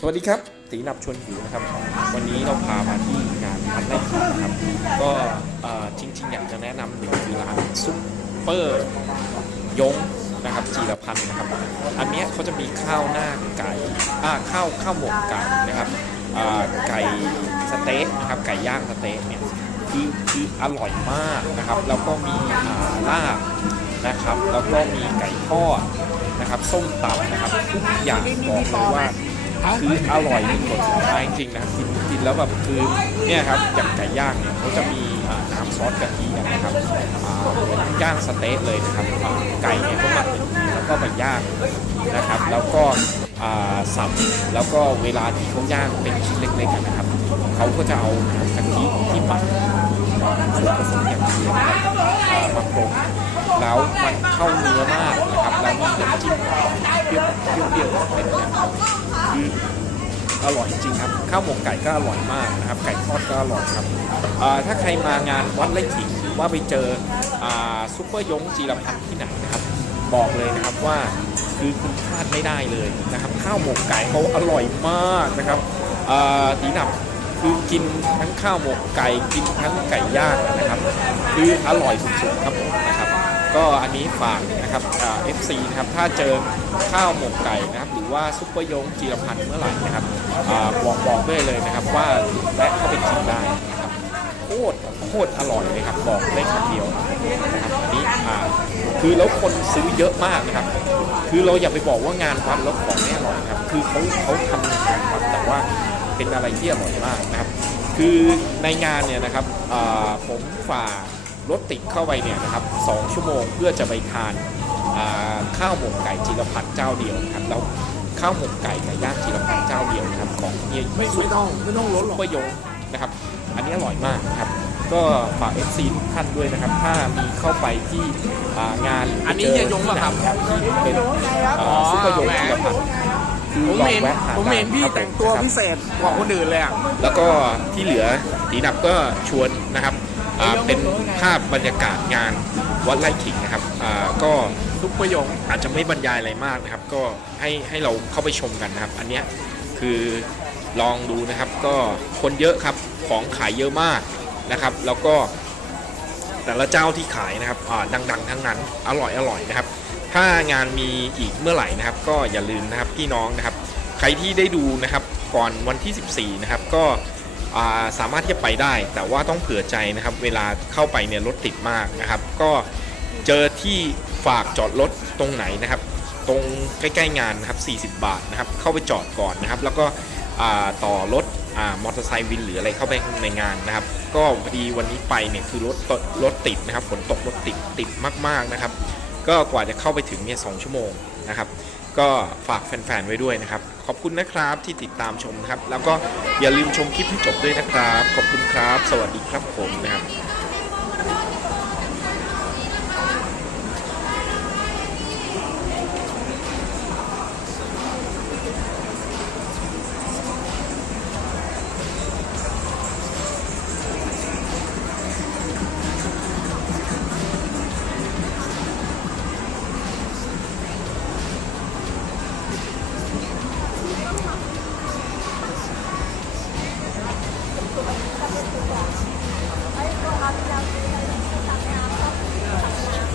สวัสดีครับตีนับชวนหิวนะครับ วันนี้เราพามาที่งานพันไร่ขิงนะครับ ก็จริงๆ อยากจะแนะนำหนึ่งคือร้านซุปเปอร์ยงนะครับจีรพันธ์นะครับ อันเนี้ยเขาจะมีข้าวหน้าไก่อาข้าวข้าวหมกไก่นะครับไก่สเต๊กนะครับไก่ย่างสเต๊กเนี่ยคือคืออร่อยมากนะครับ แล้วก็มีลาบนะครับ แล้วก็มีไก่ทอดนะครับ ส้มตำนะครับทุกอย่างบอกเลยว่า คืออร่อยเป็นคนสุดท้ายจริงนะกินกินแล้วแบบคือเนี่ยครับอย่างไก่ย่างเนี่ยเขาจะมีน้ำซอสกะทินะครับเหมือนย่างสเต๊กเลยนะครับไก่เนี่ยเขาหมักเป็นทีแล้วก็มาย่างนะครับ แล้วก็สับแล้วก็เวลาที่เขาย่างเป็นชิ้นเล็กๆนะครับเขาก็จะเอาน้ำกะทิที่หมักส่วนผสมอย่างเดีนะครับอ่ามาปรุงแล้วมันเข้าเนื้อมากนะครับแล้วมีน้ำจิ้ม เปรี้ยวเปรี้ยวๆเป็นเนี่ยคืออร่อยจริงครับ ข้าวหมกไก่ก็อร่อยมากนะครับ ไก่ทอดก็อร่อยครับอ่าถ้าใครมางานวัดไร่ขิงหรือว่าไปเจออ่าซุปเปอร์ยงจีรพันธ์ที่ไหนนะครับ บอกเลยนะครับว่าคือคุณพลาดไม่ได้เลยนะครับ ข้าวหมกไก่เขาอร่อยมากนะครับอ่าตีหนับคือกินทั้งข้าวหมกไก่กินทั้งไก่ย่างนะครับ คืออร่อยสุดๆครับผมนะครับ ก็อันนี้ฝากนะครับเอฟซีนะครับถ้าเจอข้าวหมกไก่นะครับหรือว่าซุปเปอร์ยงจีรพันธ์เมื่อไหร่นะครับอบอกบอกด้วยเลยนะครับว่าแวะเข้าไปกินได้นะครับโคตรโคตรอร่อยเลยครับบอกได้คำเดียวนะครับอันนี้อ่าคือแล้วคนซื้อเยอะมากนะครับ คือเราอย่าไปบอกว่างานวัดแล้วของไม่อร่อยครับ คือเขาเขาทำงานวัดแต่ว่าเป็นอะไรที่อร่อยมากนะครับ คือในงานเนี่ยนะครับผมฝ่า รถติดเข้าไปเนี่ยนะครับสองชั่วโมงเพื่อจะไปทานอ่าข้าวหมกไก่จิรพันธ์เจ้าเดียวนะครับแล้วข้าวหมกไก่ไก่ย่างจิรพันธ์เจ้าเดียวนะครับของเฮียไม่สุไม่ต้องไม่ต้องลดหรอกประโยงนะครับ อันนี้อร่อยมากนะครับก็ฝาก FC ทุกท่านด้วยนะครับ ถ้ามีเข้าไปที่อ่างานอันนี้เฮียยงป่ะครับที่เป็นอ่าซุปเปอร์ยงจิรพันธ์คือผมลองเห็นแวะทานผมเห็นพี่ได้ครับแต่งตัวครับพิเศษกว่าคนอื่นเลยอะแล้วก็ที่เหลือตีดับก็ชวนนะครับอ่า เป็นภาพบรรยากาศงานวัดไร่ขิงนะครับอ่าก็ทุกประโยคอาจจะไม่บรรยายอะไรมากนะครับ ก็ให้ให้เราเข้าไปชมกันนะครับ อันเนี้ยคือลองดูนะครับก็คนเยอะครับของขายเยอะมากนะครับ แล้วก็แต่ละเจ้าที่ขายนะครับอ่าดัง ๆ ทั้งนั้นอร่อยอร่อยนะครับ ถ้างานมีอีกเมื่อไหร่นะครับ ก็อย่าลืมนะครับพี่น้องนะครับ ใครที่ได้ดูนะครับก่อนวันที่ 14 นะครับ ก็อ่า สามารถที่จะไปได้ แต่ว่าต้องเผื่อใจนะครับ เวลาเข้าไปเนี่ยรถติดมากนะครับ ก็เจอที่ฝากจอดรถตรงไหนนะครับ ตรงใกล้ๆงานนะครับ40 บาทนะครับ เข้าไปจอดก่อนนะครับ แล้วก็ต่อรถอมอเตอร์ไซค์วินหรืออะไรเข้าไปในงานนะครับ ก็พอดีวันนี้ไปเนี่ยคือรถตรถติดนะครับฝนตกรถติดติดมากๆนะครับ ก็กว่าจะเข้าไปถึงเนี่ยสชั่วโมงนะครับ ก็ฝากแฟนๆไว้ด้วยนะครับ ขอบคุณนะครับที่ติดตามชมนะครับ แล้วก็อย่าลืมชมคลิปให้จบด้วยนะครับ ขอบคุณครับ สวัสดีครับผมนะครับ Ayun po, kami lang po sa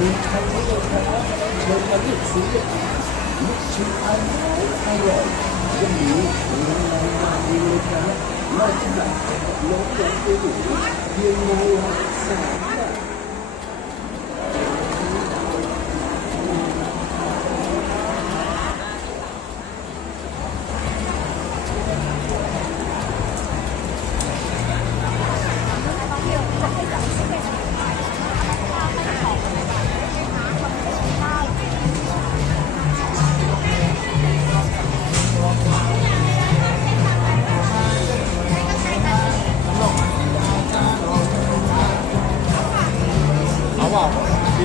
ลงทางเดียวกันเดินทางที่สุดยอดลึกชิดอันยิ่งใหญ่ยิ่งมีความหมายมากยิ่งกว่าเมื่อที่เราลงลงไปดูเพียงมองสายตา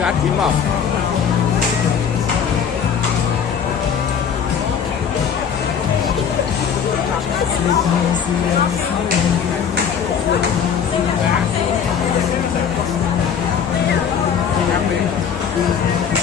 พี่รัฐกิน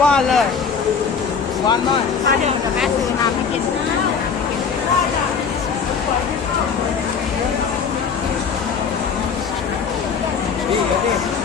หวานเลยหวานมากมาเดี๋ยวจะแม่ซื้อน้ำให้กินดีก็ดี